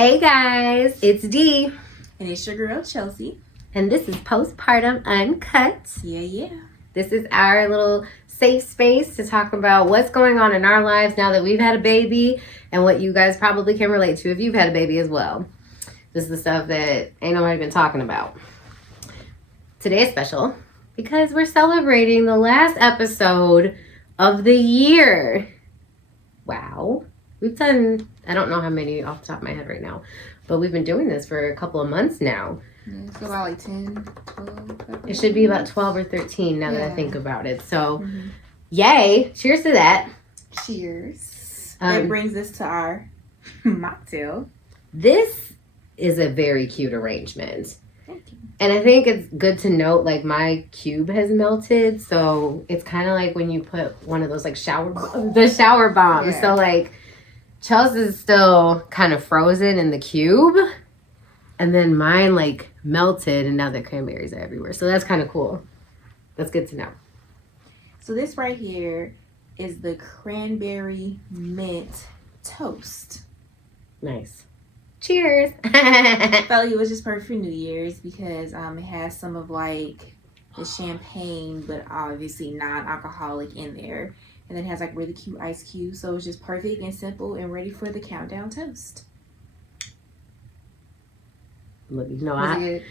Hey guys, it's Dee. And it's your girl, Chelsea. And this is Postpartum Uncut. Yeah. This is our little safe space to talk about what's going on in our lives now that we've had a baby and what you guys probably can relate to if you've had a baby as well. This is the stuff that ain't nobody been talking about. Today is special because we're celebrating the last episode of the year. Wow. We've done, I don't know how many off the top of my head right now, but we've been doing this for a couple of months now. Yeah, it's about like 10, 12. It should be about 12 or 13 now that I think about it. So, yay. Cheers to that. Cheers. That brings us to our mocktail. This is a very cute arrangement. Thank you. And I think it's good to note, like, my cube has melted. So, it's kind of like when you put one of those, like, shower bombs. Yeah. So, like, Chelsea's still kind of frozen in the cube. And then mine, like, melted. And now the cranberries are everywhere. So, that's kind of cool. That's good to know. So, this right here is the cranberry mint toast. Nice. Cheers. I felt like it was just perfect for New Year's because it has some of, like, the champagne, but obviously non-alcoholic in there. And then it has like really cute ice cubes. So it's just perfect and simple and ready for the countdown toast. Look, you know, I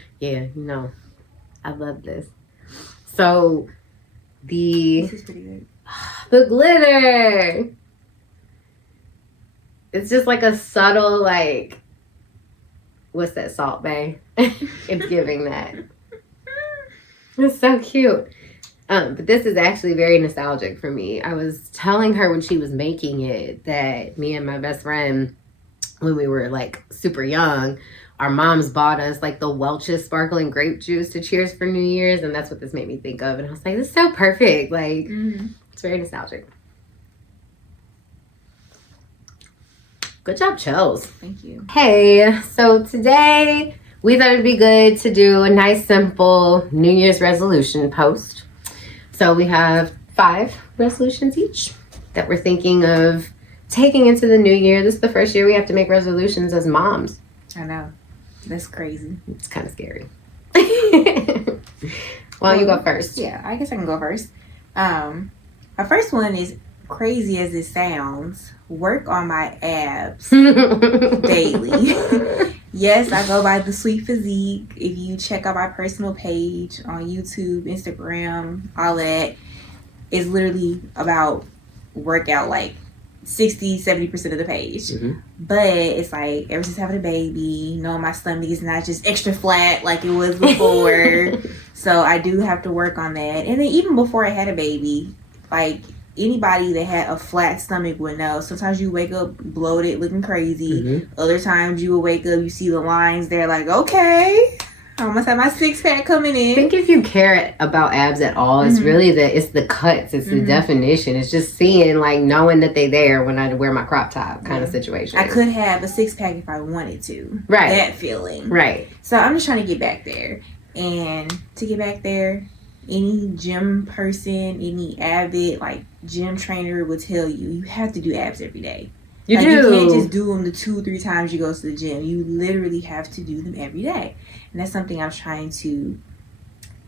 love this. So This is pretty good. The glitter. It's just like a subtle, like, what's that, Salt Bae? It's giving that. It's so cute. But this is actually very nostalgic for me. I was telling her when she was making it that me and my best friend, when we were like super young, our moms bought us like the Welch's sparkling grape juice to cheers for New Year's. And that's what this made me think of. And I was like, this is so perfect. Like, It's very nostalgic. Good job, Chels. Thank you. Hey, so today we thought it'd be good to do a nice, simple New Year's resolution post. So we have 5 resolutions each that we're thinking of taking into the new year. This is the first year we have to make resolutions as moms. I know. That's crazy. It's kind of scary. Well, you go first. Yeah, I guess I can go first. My first one is, crazy as it sounds, work on my abs daily. Yes, I go by the Sweet Physique. If you check out my personal page on YouTube, Instagram, all that, it's literally about workout, like 60-70% of the page. But it's like, ever since having a baby, my stomach is not just extra flat like it was before. So I do have to work on that. And then even before I had a baby, like, anybody that had a flat stomach would know. Sometimes you wake up bloated, looking crazy. Other times you will wake up, you see the lines there, like, okay, I almost have my 6-pack coming in. I think if you care about abs at all, it's really it's the cuts, it's the definition. It's just seeing, like, knowing that they're there when I wear my crop top kind of situation. I could have a 6-pack if I wanted to. Right. That feeling. Right. So I'm just trying to get back there. And to get back there, any gym person, any avid, like, gym trainer will tell you have to do abs every day. You can't just do them the 2-3 times you go to the gym. You literally have to do them every day. And that's something I'm trying to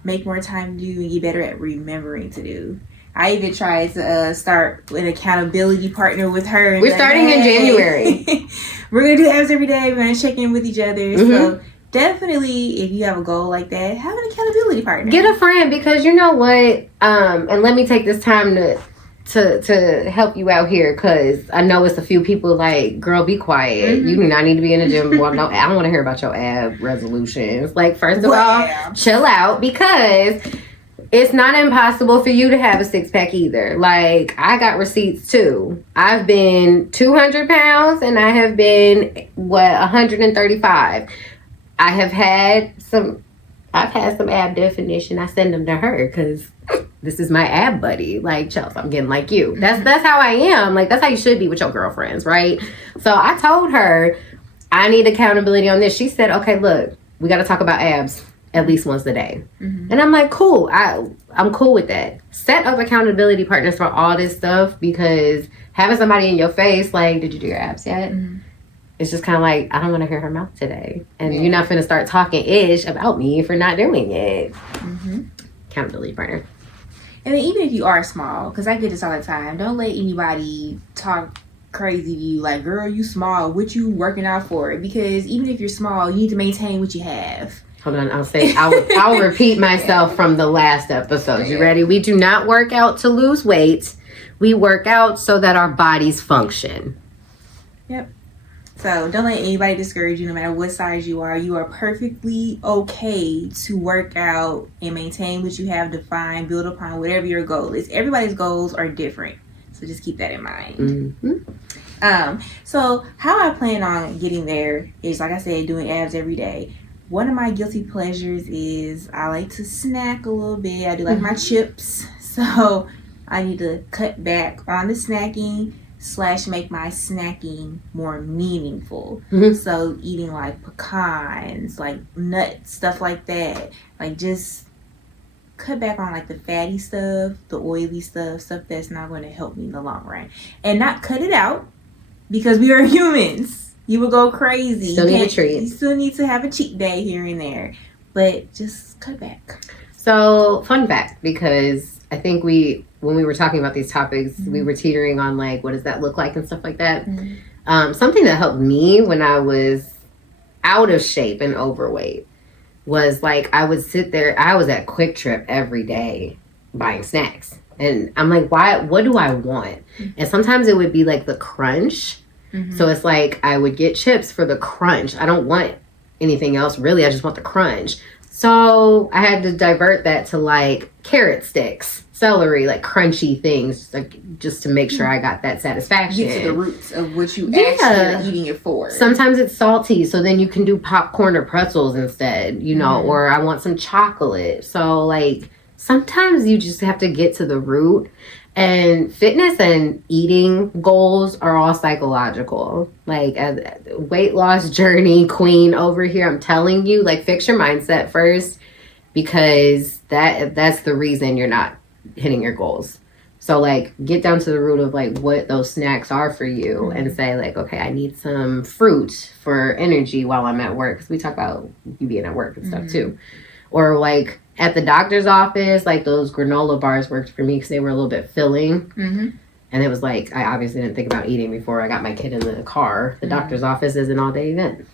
make more time to do and get better at remembering to do. I even tried to start an accountability partner with her. We're starting in January. We're going to do abs every day. We're going to check in with each other. So definitely, if you have a goal like that, have an accountability partner. Get a friend, because you know what? And let me take this time to help you out here, because I know it's a few people like, girl, be quiet. You do not need to be in the gym. Well, no, I don't want to hear about your ab resolutions. Like, first of all, chill out, because it's not impossible for you to have a 6-pack either. Like, I got receipts too. I've been 200 pounds and I have been 135. I've had some ab definition. I send them to her because this is my ab buddy. Like, Chelsea, I'm getting like you. That's how I am. Like, that's how you should be with your girlfriends, right? So I told her I need accountability on this. She said, okay, look, we got to talk about abs at least once a day. And I'm like, cool. I'm cool with that. Set up accountability partners for all this stuff, because having somebody in your face like, did you do your abs yet? it's just kind of like, I don't want to hear her mouth today. And you're not finna start talking ish about me for not doing it. Mm-hmm. Accountability partner. And then even if you are small, because I get this all the time, don't let anybody talk crazy to you like, girl, you small, what you working out for? Because even if you're small, you need to maintain what you have. Hold on, I'll repeat myself from the last episode. You ready? We do not work out to lose weight. We work out so that our bodies function. Yep. So don't let anybody discourage you no matter what size you are. You are perfectly okay to work out and maintain what you have defined, build upon whatever your goal is. Everybody's goals are different. So just keep that in mind. Mm-hmm. So how I plan on getting there is, like I said, doing abs every day. One of my guilty pleasures is I like to snack a little bit. I do like my chips. So I need to cut back on the snacking / make my snacking more meaningful. Mm-hmm. So eating like pecans, like nuts, stuff like that. Like just cut back on like the fatty stuff, the oily stuff that's not going to help me in the long run. And not cut it out because we are humans. You will go crazy. Still need a treat. You still need to have a cheat day here and there. But just cut back. So, fun fact, because I think when we were talking about these topics, we were teetering on like, what does that look like and stuff like that. Something that helped me when I was out of shape and overweight was like, I would sit there, I was at Quick Trip every day buying snacks. And I'm like, what do I want? And sometimes it would be like the crunch. So it's like I would get chips for the crunch. I don't want anything else really. I just want the crunch. So I had to divert that to like carrot sticks, celery, like crunchy things, like just to make sure I got that satisfaction. Get to the roots of what you actually are eating it for. Sometimes it's salty, so then you can do popcorn or pretzels instead, you know, or I want some chocolate. So like sometimes you just have to get to the root. And fitness and eating goals are all psychological. Like a weight loss journey queen over here, I'm telling you, like fix your mindset first, because that's the reason you're not hitting your goals. So like get down to the root of like what those snacks are for you and say like, okay, I need some fruit for energy while I'm at work. Because we talk about you being at work and stuff too. Or like at the doctor's office, like those granola bars worked for me because they were a little bit filling. And it was like, I obviously didn't think about eating before I got my kid in the car. The doctor's office is an all-day event.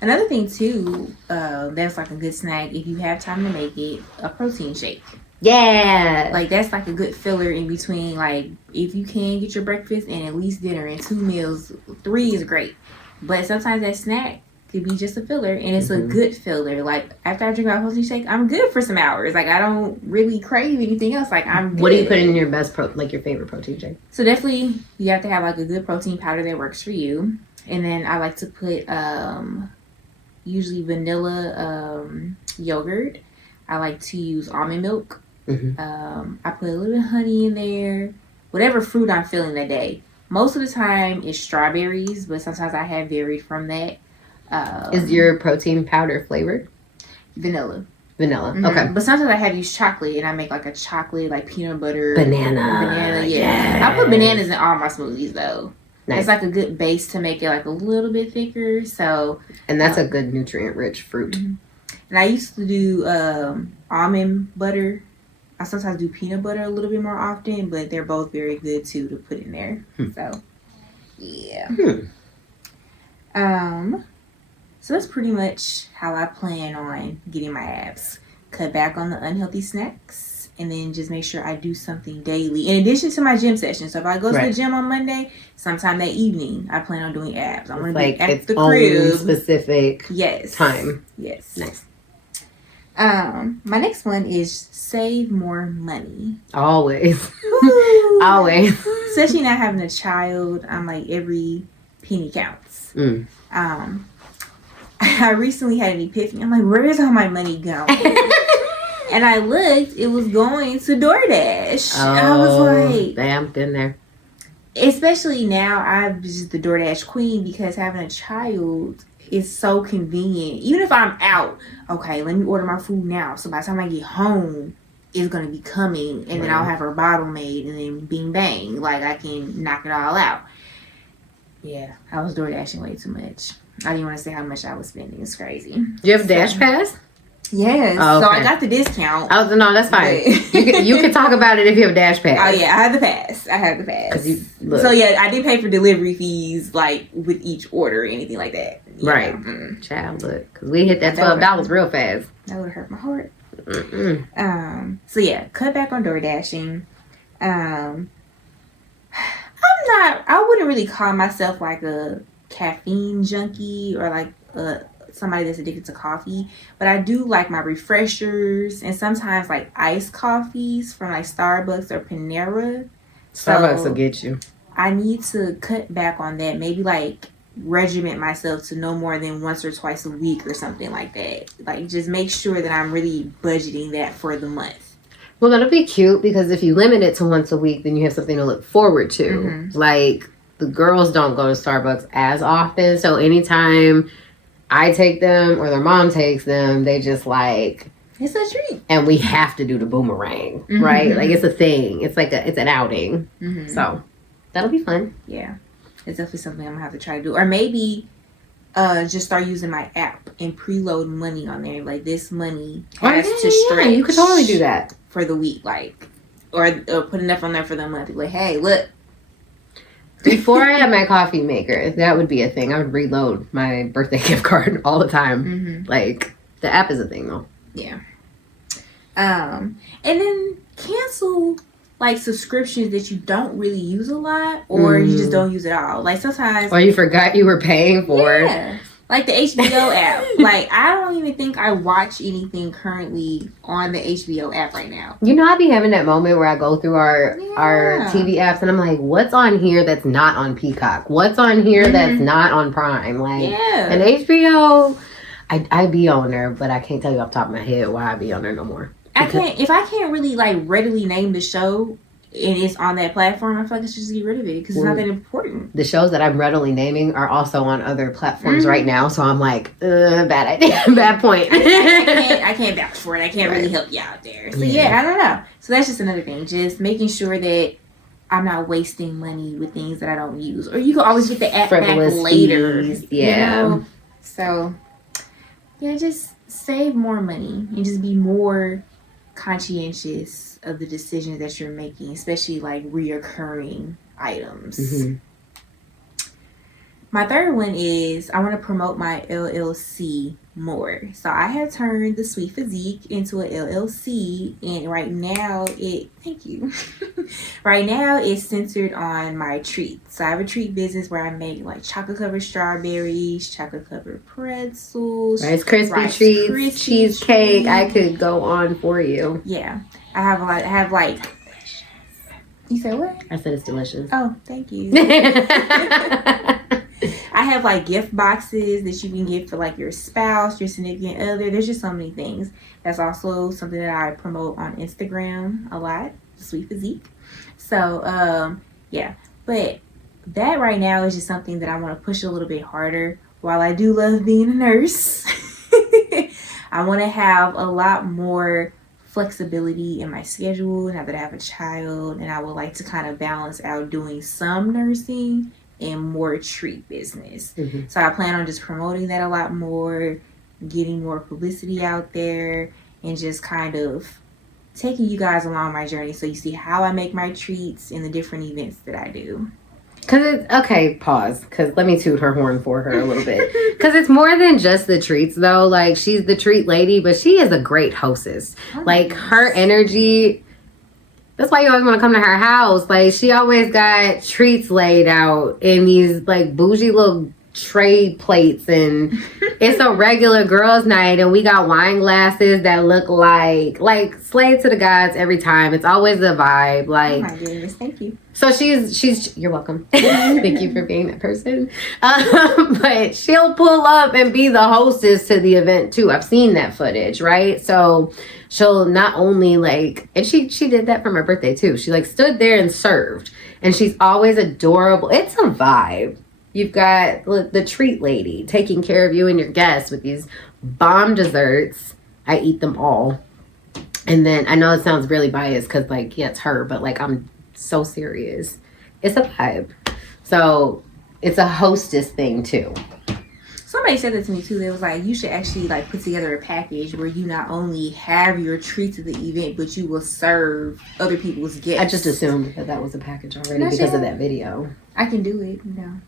Another thing too, that's like a good snack if you have time to make it, a protein shake. Yeah. Like that's like a good filler in between. Like if you can get your breakfast and at least dinner and 2 meals, 3 is great. But sometimes that snack could be just a filler, and it's a good filler. Like after I drink my protein shake, I'm good for some hours. Like I don't really crave anything else. Like I'm good. What do you put in your like your favorite protein shake? So definitely you have to have like a good protein powder that works for you. And then I like to put usually vanilla yogurt. I like to use almond milk. I put a little bit of honey in there. Whatever fruit I'm feeling that day. Most of the time it's strawberries, but sometimes I have varied from that. Is your protein powder flavored? Vanilla. Okay. But sometimes I have used chocolate, and I make like a chocolate, like peanut butter. Banana, yeah. I put bananas in all my smoothies, though. Nice. It's like a good base to make it like a little bit thicker, so. And that's a good nutrient-rich fruit. And I used to do almond butter. I sometimes do peanut butter a little bit more often, but they're both very good, too, to put in there. So, yeah. So that's pretty much how I plan on getting my abs. Cut back on the unhealthy snacks, and then just make sure I do something daily in addition to my gym session. So if I go to the gym on Monday, sometime that evening I plan on doing abs. I want to be at the crib. Specific time. Yes. Nice. My next one is save more money. Always. Always. Especially not having a child, I'm like every penny counts. I recently had an epiphany. I'm like, where is all my money going? And I looked, it was going to DoorDash. Oh, I was like, damn, been there. Especially now, I'm just the DoorDash queen because having a child is so convenient. Even if I'm out, okay, let me order my food now. So by the time I get home, it's going to be coming. And then I'll have her bottle made and then bing bang. Like I can knock it all out. Yeah, I was door dashing way too much. I didn't want to say how much I was spending. It's crazy. Do you have a Dash Pass? Yes. Oh, okay. So I got the discount. Oh no, that's fine. You can talk about it if you have a Dash Pass. Oh yeah, I had the pass. So yeah, I did pay for delivery fees like with each order or anything like that. Right. Child, look, because we hit that $12 real fast. That would hurt my heart. So yeah, cut back on door dashing. I wouldn't really call myself like a caffeine junkie or like somebody that's addicted to coffee, but I do like my refreshers and sometimes like iced coffees from like Starbucks or Panera. Starbucks will get you. I need to cut back on that. Maybe like regiment myself to no more than once or twice a week or something like that. Like just make sure that I'm really budgeting that for the month. Well, that'll be cute because if you limit it to once a week, then you have something to look forward to. Mm-hmm. Like, the girls don't go to Starbucks as often, so anytime I take them or their mom takes them, they just like... It's a treat. And we have to do the boomerang, right? Like, it's a thing. It's like it's an outing. Mm-hmm. So, that'll be fun. Yeah. It's definitely something I'm going to have to try to do. Or maybe... just start using my app and preload money on there. Like this money has to stretch. You could totally do that for the week, like, or put enough on there for the month. Like, hey, look. Before I had my coffee maker, that would be a thing. I would reload my birthday gift card all the time. Mm-hmm. Like the app is a thing, though. Yeah. And then cancel like subscriptions that you don't really use a lot or you just don't use at all. Like sometimes or you forgot you were paying for it. Like the HBO app. Like I don't even think I watch anything currently on the HBO app right now. You know, I be having that moment where I go through our TV apps and I'm like, what's on here that's not on Peacock? What's on here that's not on Prime? Like and HBO I be on there, but I can't tell you off the top of my head why I be on there no more. If I can't really like readily name the show and it's on that platform, I feel like I should just get rid of it because it's not that important. The shows that I'm readily naming are also on other platforms right now, so I'm like, bad idea, bad point. I can't vouch for it. I can't really help you out there. So yeah, I don't know. So that's just another thing. Just making sure that I'm not wasting money with things that I don't use. Or you can always get the app frivolous back later. Fees. Yeah. You know? So yeah, just save more money and just be more conscientious of the decisions that you're making, especially like reoccurring items. Mm-hmm. My third one is I want to promote my LLC more. So I have turned the Sweet Physique into an LLC, and right now right now it's centered on my treats. So I have a treat business where I make like chocolate covered strawberries, chocolate covered pretzels, Rice Krispie treats, cheesecake. I could go on for you. Yeah, I have like. You said what? I said it's delicious. Oh, thank you. I have like gift boxes that you can get for like your spouse, your significant other. There's just so many things. That's also something that I promote on Instagram a lot, Sweet Physique. So, yeah. But that right now is just something that I want to push a little bit harder. While I do love being a nurse, I want to have a lot more flexibility in my schedule now that I have a child, and I would like to kind of balance out doing some nursing and more treat business. Mm-hmm. So I plan on just promoting that a lot more, getting more publicity out there, and just kind of taking you guys along my journey so you see how I make my treats and the different events that I do. Pause. Because let me toot her horn for her a little bit. Because it's more than just the treats, though. Like, she's the treat lady, but she is a great hostess. Like, her energy... That's why you always want to come to her house. Like, she always got treats laid out in these, like, bougie little tray plates. And it's a regular girls' night. And we got wine glasses that look like slave to the gods every time. It's always a vibe. Like, oh my goodness, thank you. So she's you're welcome. Thank you for being that person. But she'll pull up and be the hostess to the event, too. I've seen that footage, right? So... she'll not only like, and she did that for my birthday too. She like stood there and served, and she's always adorable. It's a vibe. You've got the treat lady taking care of you and your guests with these bomb desserts. I eat them all. And then I know it sounds really biased because like, yeah, it's her, but like I'm so serious. It's a vibe. So it's a hostess thing too. Somebody said that to me too. They was like, you should actually like put together a package where you not only have your treats at the event, but you will serve other people's guests. I just assumed that was a package already because of that video. I can do it, you know.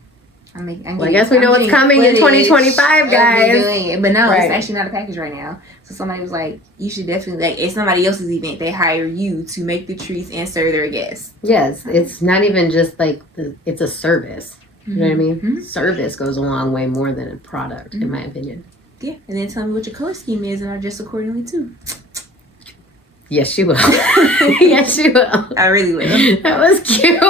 I guess we know what's coming in 2025, guys. But no, it's actually not a package right now. So somebody was like, you should definitely, like, it's somebody else's event. They hire you to make the treats and serve their guests. Yes, it's not even just like, it's a service. You know what I mean? Mm-hmm. Service goes a long way more than a product, in my opinion. Yeah, and then tell me what your color scheme is and I'll adjust accordingly too. Yes, she will. Yes, she will. I really will. That was cute.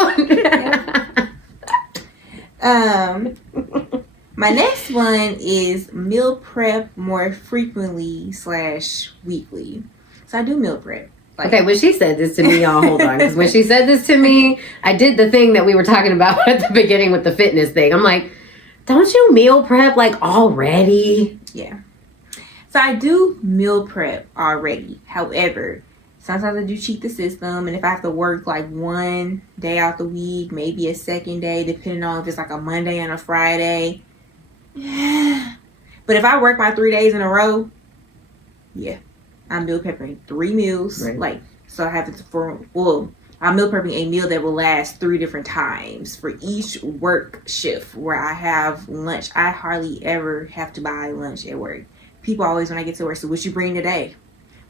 My next one is meal prep more frequently / weekly. So I do meal prep. Like, okay, when she said this to me, y'all, hold on. Because when she said this to me, I did the thing that we were talking about at the beginning with the fitness thing. I'm like, don't you meal prep like already? Yeah. So I do meal prep already. However, sometimes I do cheat the system. And if I have to work like one day out the week, maybe a second day, depending on if it's like a Monday and a Friday. Yeah. But if I work my 3 days in a row, yeah. I'm meal prepping 3 meals. Right. Like, so I have to, I'm meal prepping a meal that will last 3 different times for each work shift where I have lunch. I hardly ever have to buy lunch at work. People always, when I get to work, so what you bring today?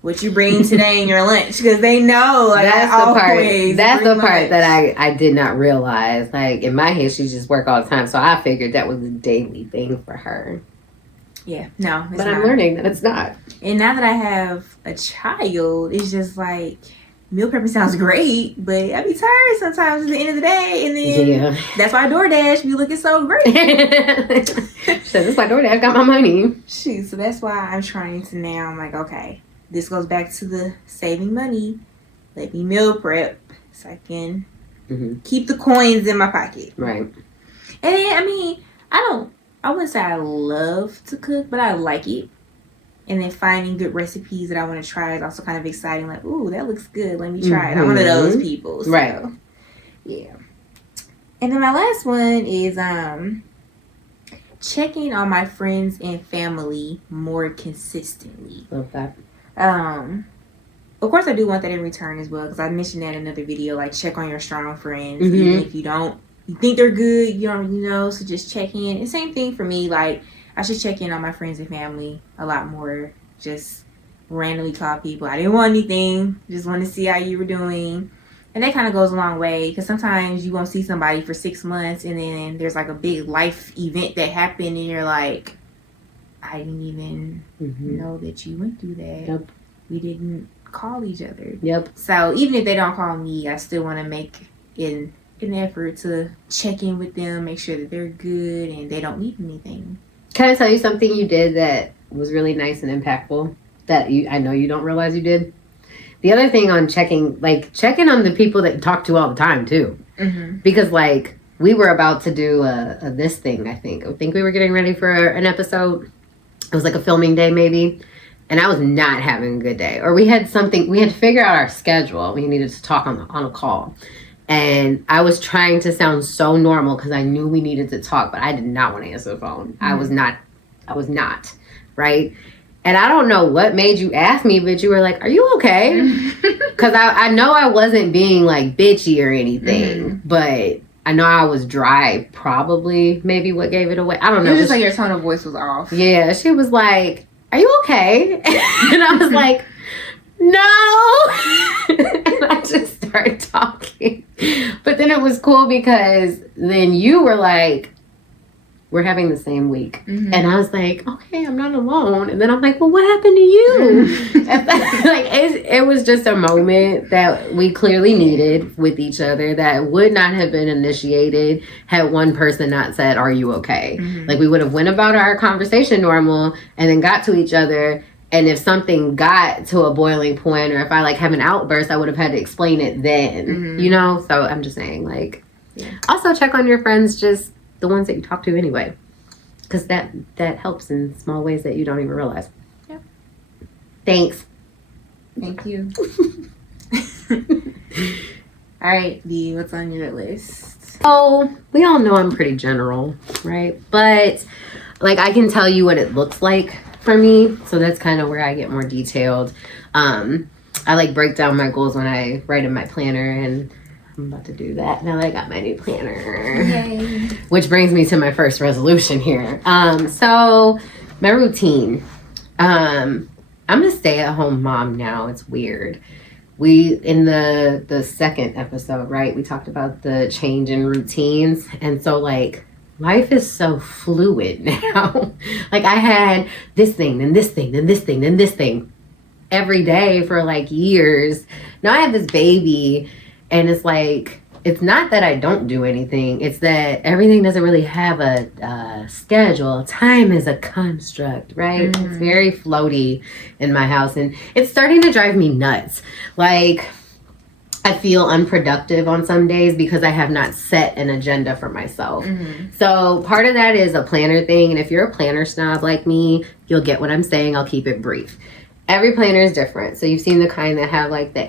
What you bring today in your lunch? Because they know. Like, That's the part that I did not realize. Like, in my head, she just work all the time. So I figured that was a daily thing for her. Yeah, no, it's but not. I'm learning that it's not. And now that I have a child, it's just like, meal prepping sounds great, but I be tired sometimes at the end of the day. And then that's why DoorDash be looking so great. So that's why DoorDash got my money. Shoot, so that's why I'm trying to now, I'm like, okay, this goes back to the saving money. Let me meal prep so I can keep the coins in my pocket. Right. And then, I mean, I wouldn't say I love to cook, but I like it. And then finding good recipes that I want to try is also kind of exciting. Like, ooh, that looks good. Let me try it. I'm one of those people. So, right. Yeah. And then my last one is checking on my friends and family more consistently. Love that. Of course, I do want that in return as well, because I mentioned that in another video. Like, check on your strong friends, even if you think they're good, you don't really know. So just check in. And same thing for me. Like, I should check in on my friends and family a lot more. Just randomly call people. I didn't want anything. Just want to see how you were doing. And that kind of goes a long way, because sometimes you won't see somebody for 6 months and then there's like a big life event that happened and you're like, I didn't even know that you went through that. Yep. We didn't call each other. Yep. So even if they don't call me, I still want to make an effort to check in with them, make sure that they're good and they don't need anything. Can I tell you something you did that was really nice and impactful that I know you don't realize you did? The other thing on checking on the people that you talk to all the time too. Because like we were about to do this thing, I think we were getting ready for an episode. It was like a filming day maybe. And I was not having a good day. Or we had to figure out our schedule. We needed to talk on a call. And I was trying to sound so normal because I knew we needed to talk, but I did not want to answer the phone. I was not, right? And I don't know what made you ask me, but you were like, are you okay? Because I know I wasn't being like bitchy or anything, but I know I was dry, probably maybe what gave it away. I don't know. It was just like your tone of voice was off. Yeah, she was like, are you okay? And I was like, no. And I just started talking. But then it was cool because then you were like, we're having the same week. And I was like, okay, I'm not alone. And then I'm like, well, what happened to you? It was just a moment that we clearly needed with each other that would not have been initiated had one person not said, are you okay? Like we would have went about our conversation normal and then got to each other. And if something got to a boiling point or if I like have an outburst, I would have had to explain it then, you know? So I'm just saying like, also check on your friends, just the ones that you talk to anyway. Because that helps in small ways that you don't even realize. Yep. Thanks. Thank you. All right, B, what's on your list? So we all know I'm pretty general, right? But like I can tell you what it looks like for me. So that's kind of where I get more detailed. I like break down my goals when I write in my planner, and I'm about to do that now that I got my new planner. Yay. Which brings me to my first resolution here. So my routine. I'm a stay-at-home mom now. It's weird. We in the second episode, right? We talked about the change in routines, and so like life is so fluid now. Like I had this thing, then this thing, then this thing, then this thing every day for like years. Now I have this baby, and it's like it's not that I don't do anything. It's that everything doesn't really have a schedule. Time is a construct, right? It's very floaty in my house, and it's starting to drive me nuts. Like I feel unproductive on some days because I have not set an agenda for myself. So part of that is a planner thing. And if you're a planner snob like me, you'll get what I'm saying. I'll keep it brief. Every planner is different. So you've seen the kind that have like the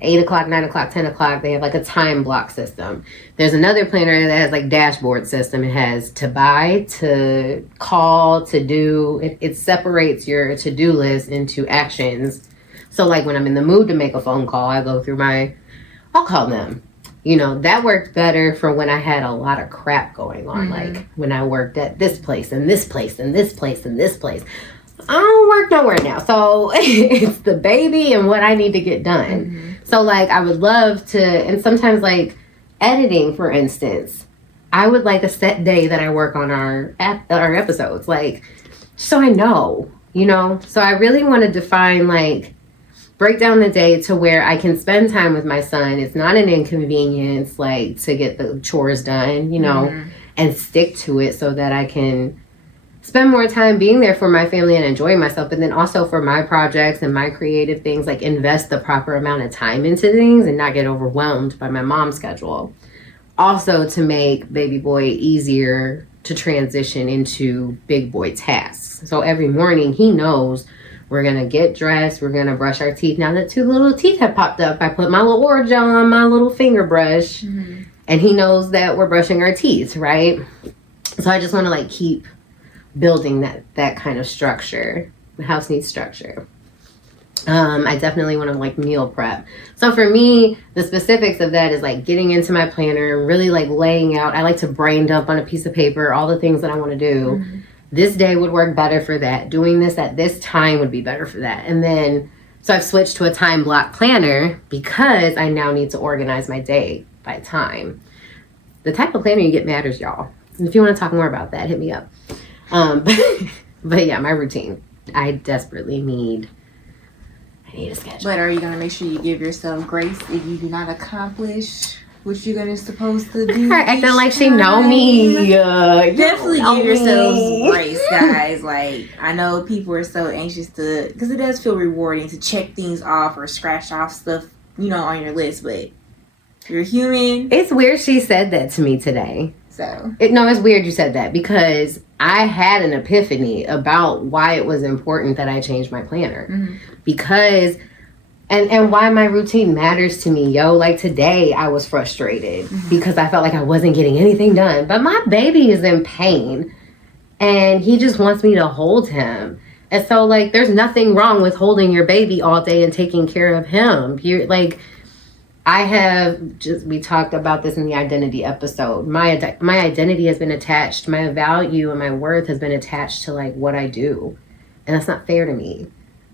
8 o'clock, 9 o'clock, 10 o'clock. They have like a time block system. There's another planner that has like dashboard system. It has to buy, to call, to do. It separates your to-do list into actions. So like when I'm in the mood to make a phone call, I go through I'll call them. You know, that worked better for when I had a lot of crap going on. Like when I worked at this place and this place and this place and this place. I don't work nowhere now. So it's the baby and what I need to get done. So like I would love to, and sometimes like editing, for instance, I would like a set day that I work on our episodes. Like, so I know, you know? So I really want to define like, break down the day to where I can spend time with my son. It's not an inconvenience, like to get the chores done, you know, and stick to it so that I can spend more time being there for my family and enjoying myself. But then also for my projects and my creative things, like invest the proper amount of time into things and not get overwhelmed by my mom's schedule. Also to make baby boy easier to transition into big boy tasks. So every morning he knows we're going to get dressed. We're going to brush our teeth. Now that 2 little teeth have popped up, I put my little Orajel on my little finger brush. And he knows that we're brushing our teeth, right? So I just want to like keep building that kind of structure. The house needs structure. I definitely want to like meal prep. So for me, the specifics of that is like getting into my planner, really like laying out. I like to brain dump on a piece of paper all the things that I want to do. This day would work better for that. Doing this at this time would be better for that. And then, so I've switched to a time block planner because I now need to organize my day by time. The type of planner you get matters, y'all. And if you want to talk more about that, hit me up. But yeah, my routine. I desperately need a schedule. But are you going to make sure you give yourself grace if you do not accomplish what you're gonna supposed to do? Acting like she know me. Definitely give yourselves grace, guys. Like, I know people are so anxious to, because it does feel rewarding to check things off or scratch off stuff, you know, on your list. But you're human. It's weird she said that to me today. It's weird you said that because I had an epiphany about why it was important that I change my planner. Because and why my routine matters to me, yo. Like today I was frustrated because I felt like I wasn't getting anything done. But my baby is in pain and he just wants me to hold him. And so like there's nothing wrong with holding your baby all day and taking care of him. You're like, we talked about this in the identity episode. My identity has been attached, my value and my worth has been attached to like what I do. And that's not fair to me.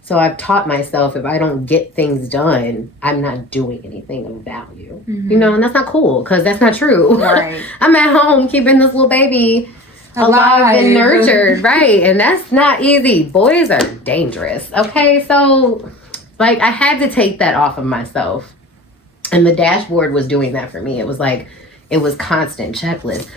So I've taught myself if I don't get things done, I'm not doing anything of value. You know, and that's not cool because that's not true. Right. I'm at home keeping this little baby alive and nurtured, right? And that's not easy. Boys are dangerous. Okay, so like I had to take that off of myself. And the dashboard was doing that for me. It was like, it was constant checklist.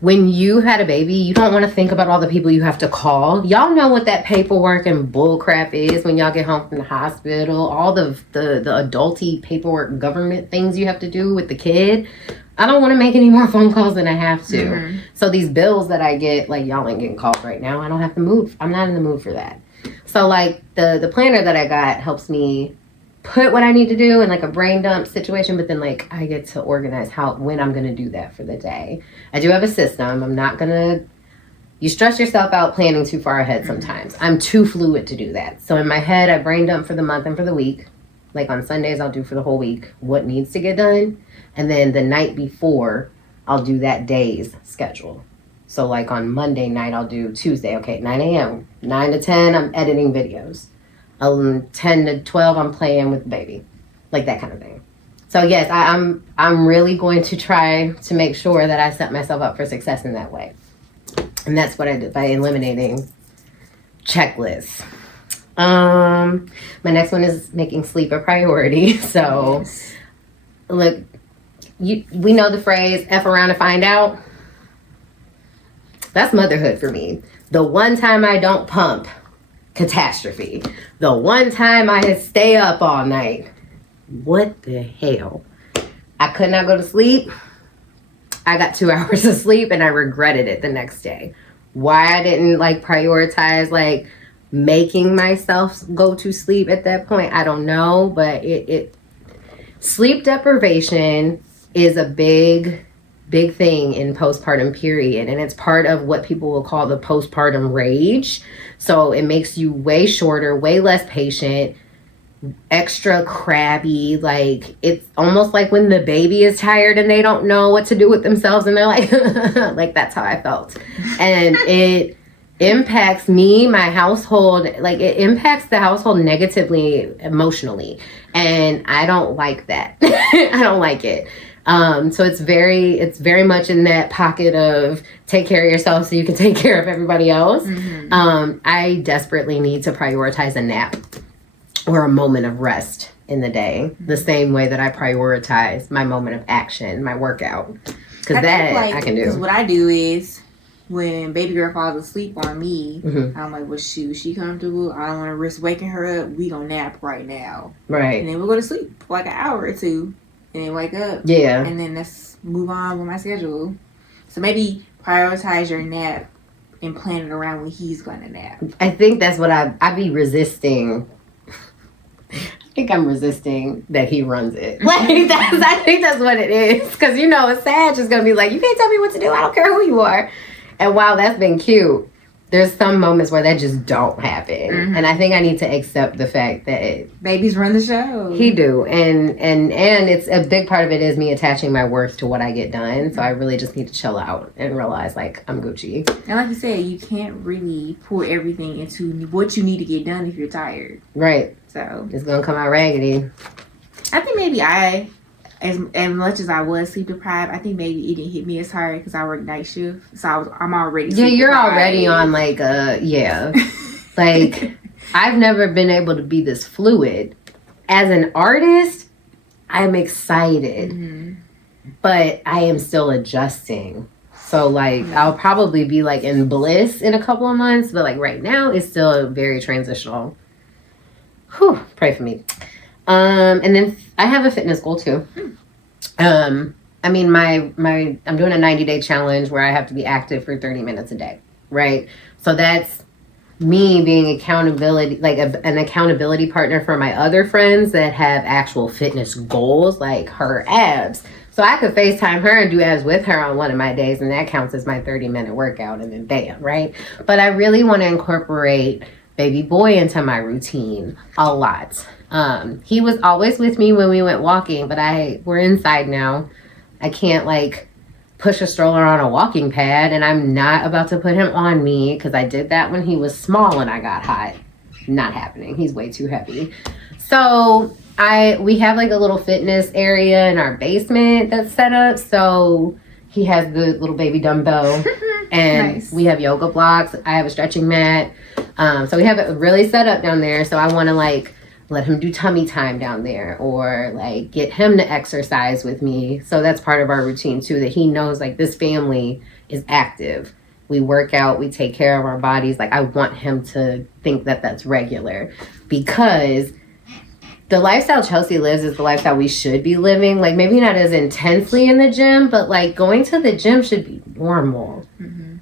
When you had a baby, you don't want to think about all the people you have to call. Y'all know what that paperwork and bull crap is when y'all get home from the hospital. All the adulty paperwork government things you have to do with the kid. I don't want to make any more phone calls than I have to. So these bills that I get, like y'all ain't getting called right now. I don't have to move. I'm not in the mood for that. So like the planner that I got helps me put what I need to do in like a brain dump situation, but then like I get to organize when I'm going to do that for the day. I do have a system. I'm not going to, you stress yourself out planning too far ahead sometimes. I'm too fluid to do that. So in my head, I brain dump for the month and for the week. Like on Sundays, I'll do for the whole week what needs to get done. And then the night before, I'll do that day's schedule. So like on Monday night, I'll do Tuesday, okay, 9 a.m., 9 to 10, I'm editing videos. 10 to 12, I'm playing with the baby. Like that kind of thing. So yes, I'm really going to try to make sure that I set myself up for success in that way. And that's what I did by eliminating checklists. My next one is making sleep a priority. So Yes. look, we know the phrase F around to find out. That's motherhood for me. The one time I don't pump, catastrophe. The one time I stay up all night, what the hell? I could not go to sleep. I got 2 hours of sleep and I regretted it the next day. Why I didn't like prioritize like making myself go to sleep at that point, I don't know. But it sleep deprivation is a big thing in postpartum period, and it's part of what people will call the postpartum rage. So it makes you way shorter, way less patient, extra crabby. Like it's almost like when the baby is tired and they don't know what to do with themselves and they're like like that's how I felt. And it impacts me, my household, like it impacts the household negatively emotionally, and I don't like that. I don't like it. So it's very much in that pocket of take care of yourself so you can take care of everybody else. I desperately need to prioritize a nap or a moment of rest in the day, the same way that I prioritize my moment of action, my workout, because that I can do. Because what I do is when baby girl falls asleep on me, I'm like, well, shoot, she comfortable? I don't want to risk waking her up. We gonna nap right now, Right? And then we'll go to sleep for like an hour or two. And then wake up. Yeah. And then let's move on with my schedule. So maybe prioritize your nap and plan it around when he's going to nap. I think that's what I be resisting. I think I'm resisting that he runs it. Like I think that's what it is. Because you know, Sag is gonna be like, you can't tell me what to do. I don't care who you are. And while that's been cute, there's some moments where that just don't happen. And I think I need to accept the fact that babies run the show. He do. And it's a big part of it is me attaching my worth to what I get done. So I really just need to chill out and realize like I'm Gucci. And like you said, you can't really pour everything into what you need to get done if you're tired. Right. So it's gonna come out raggedy. I think maybe as much as I was sleep deprived, I think maybe it didn't hit me as hard because I work night shift. So I'm already sleep you're deprived. already on like like I've never been able to be this fluid. As an artist, I'm excited, but I am still adjusting. So like I'll probably be like in bliss in a couple of months, but like right now it's still very transitional. Whew, pray for me. And then I have a fitness goal too. I mean, I'm doing a 90-day challenge where I have to be active for 30 minutes a day, right? So that's me being accountability, like an accountability partner for my other friends that have actual fitness goals, like her abs. So I could FaceTime her and do abs with her on one of my days, and that counts as my 30-minute workout, and then bam, right? But I really want to incorporate baby boy into my routine a lot. He was always with me when we went walking, but we're inside now. I can't like push a stroller on a walking pad, and I'm not about to put him on me because I did that when he was small and I got hot. Not happening. He's way too heavy. So we have like a little fitness area in our basement that's set up. So he has the little baby dumbbell and nice. We have yoga blocks. I have a stretching mat. So we have it really set up down there. So I want to like let him do tummy time down there or like get him to exercise with me. So that's part of our routine too, that he knows like this family is active. We work out, we take care of our bodies. Like I want him to think that that's regular, because the lifestyle Chelsea lives is the lifestyle we should be living. Like maybe not as intensely in the gym, but like going to the gym should be normal.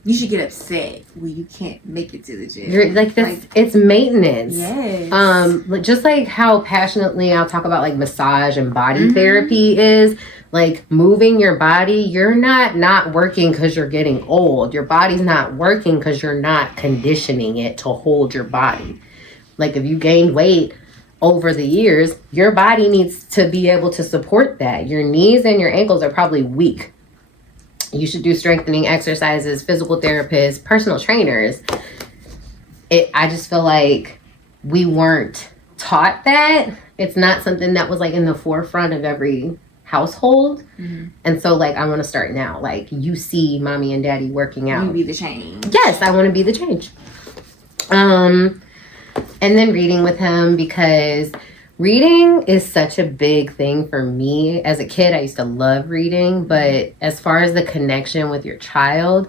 You should get upset when you can't make it to the gym. You're like this. It's maintenance. Yes. Just like how passionately I'll talk about like massage and body therapy is. Like moving your body, you're not working because you're getting old. Your body's not working because you're not conditioning it to hold your body. Like if you gained weight over the years, your body needs to be able to support that. Your knees and your ankles are probably weak. You should do strengthening exercises, physical therapists, personal trainers. I just feel like we weren't taught that. It's not something that was like in the forefront of every household. And so like I want to start now. Like you see mommy and daddy working out. You be the change. Yes, I want to be the change. And then reading with him, because reading is such a big thing for me. As a kid, I used to love reading, but as far as the connection with your child,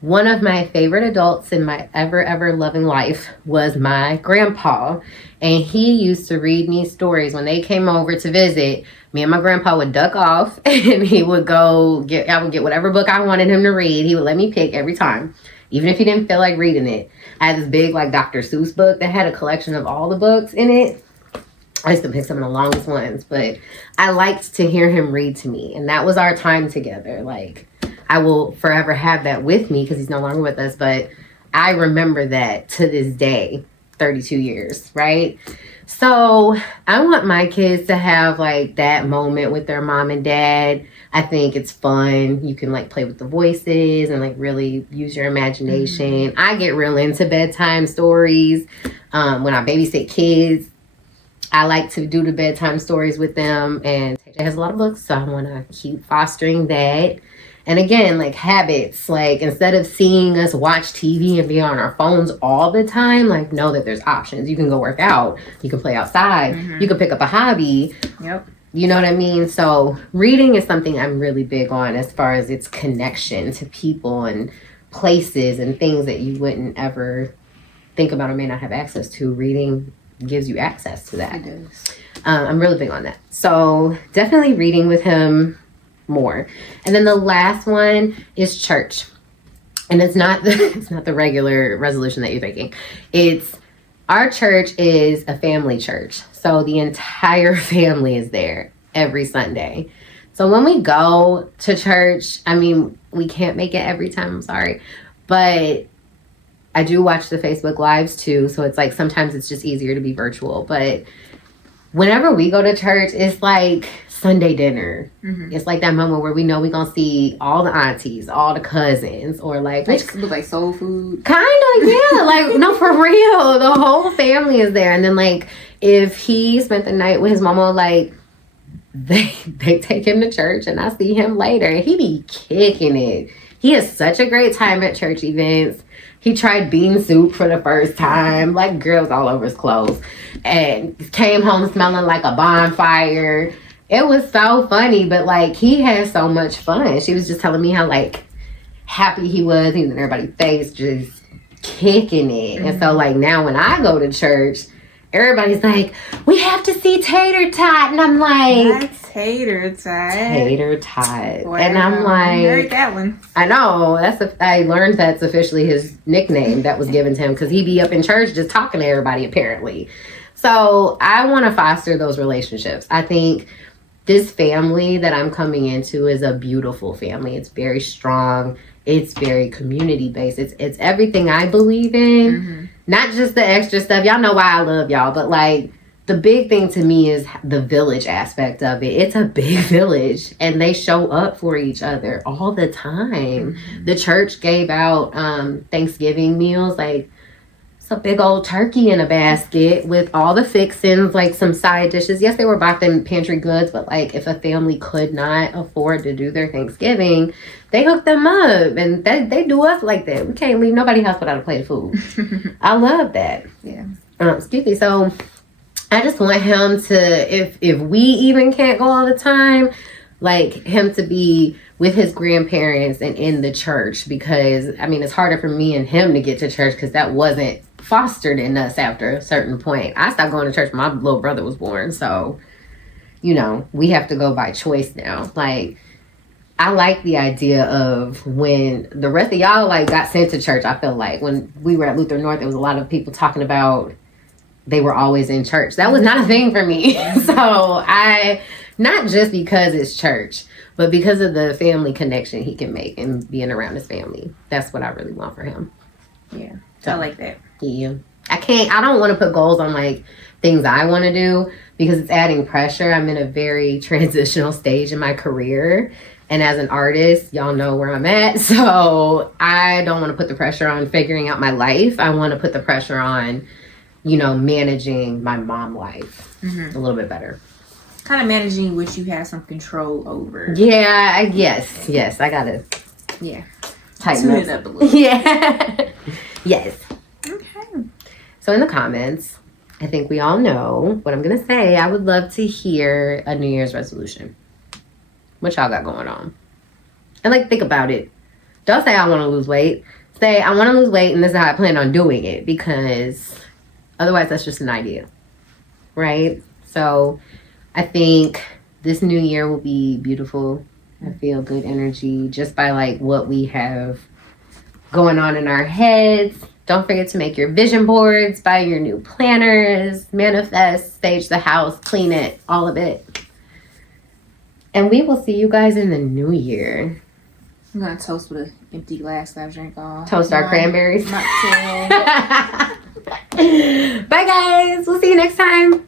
one of my favorite adults in my ever loving life was my grandpa. And he used to read me stories. When they came over to visit, me and my grandpa would duck off and he would I would get whatever book I wanted him to read. He would let me pick every time, even if he didn't feel like reading it. I had this big like Dr. Seuss book that had a collection of all the books in it. I used to pick some of the longest ones, but I liked to hear him read to me. And that was our time together. Like, I will forever have that with me because he's no longer with us. But I remember that to this day, 32 years, right? So I want my kids to have like that moment with their mom and dad. I think it's fun. You can like play with the voices and like really use your imagination. I get real into bedtime stories. When I babysit kids, I like to do the bedtime stories with them, and it has a lot of books, so I want to keep fostering that. And again, like habits, like instead of seeing us watch TV and be on our phones all the time, like know that there's options. You can go work out, you can play outside, you can pick up a hobby. Yep. You know what I mean? So reading is something I'm really big on as far as its connection to people and places and things that you wouldn't ever think about or may not have access to. Reading gives you access to that. It does. I'm really big on that. So definitely reading with him more. And then the last one is church. And it's not the regular resolution that you're thinking. It's our church is a family church. So the entire family is there every Sunday. So when we go to church, I mean, we can't make it every time, I'm sorry. But I do watch the Facebook Lives too, so it's like sometimes it's just easier to be virtual. But whenever we go to church, it's like Sunday dinner. It's like that moment where we know we're going to see all the aunties, all the cousins, or like soul food. Kind of, yeah. Like, no, for real. The whole family is there. And then like if he spent the night with his mama, like they take him to church and I see him later. He be kicking it. He has such a great time at church events. He tried bean soup for the first time, like girls all over his clothes, and came home smelling like a bonfire. It was so funny, but like he had so much fun. She was just telling me how like happy he was. He was in everybody's face, just kicking it. And so like now when I go to church, everybody's like, we have to see Tater Tot. And I'm like, That's Tater Tot. Tater Tot. Wow. And I'm like, I heard that one. I know. I learned that's officially his nickname that was given to him because he be up in church just talking to everybody apparently. So I want to foster those relationships. I think this family that I'm coming into is a beautiful family. It's very strong. It's very community based. It's everything I believe in. Not just the extra stuff. Y'all know why I love y'all, but like the big thing to me is the village aspect of it. It's a big village and they show up for each other all the time. The church gave out Thanksgiving meals, like it's a big old turkey in a basket with all the fixings, like some side dishes. Yes, they were bought in pantry goods, but like if a family could not afford to do their Thanksgiving, they hook them up, and they do us like that. We can't leave nobody's house without a plate of food. I love that. Yeah. Excuse me. So I just want him to, if we even can't go all the time, like him to be with his grandparents and in the church, because I mean it's harder for me and him to get to church because that wasn't fostered in us after a certain point. I stopped going to church when my little brother was born, so you know we have to go by choice now. Like I like the idea of when the rest of y'all like got sent to church. I feel like when we were at Luther North, there was a lot of people talking about they were always in church. That was not a thing for me. So I, not just because it's church, but because of the family connection he can make and being around his family. That's what I really want for him. Yeah, So, I like that. Yeah. I don't want to put goals on like things I want to do because it's adding pressure. I'm in a very transitional stage in my career. And as an artist, y'all know where I'm at. So I don't want to put the pressure on figuring out my life. I want to put the pressure on, you know, managing my mom life a little bit better. Kind of managing what you have some control over. Yeah, yes. I got to tighten Tune it up a little. Yeah. Yes. Okay. So in the comments, I think we all know what I'm going to say. I would love to hear a New Year's resolution. What y'all got going on? And like, think about it. Don't say I want to lose weight. Say I want to lose weight and this is how I plan on doing it, because otherwise that's just an idea, right? So I think this new year will be beautiful. I feel good energy just by like what we have going on in our heads. Don't forget to make your vision boards, buy your new planners, manifest, stage the house, clean it, all of it. And we will see you guys in the new year. I'm going to toast with an empty glass that I drank off. Toast our cranberries. Mocktail. Bye, guys. We'll see you next time.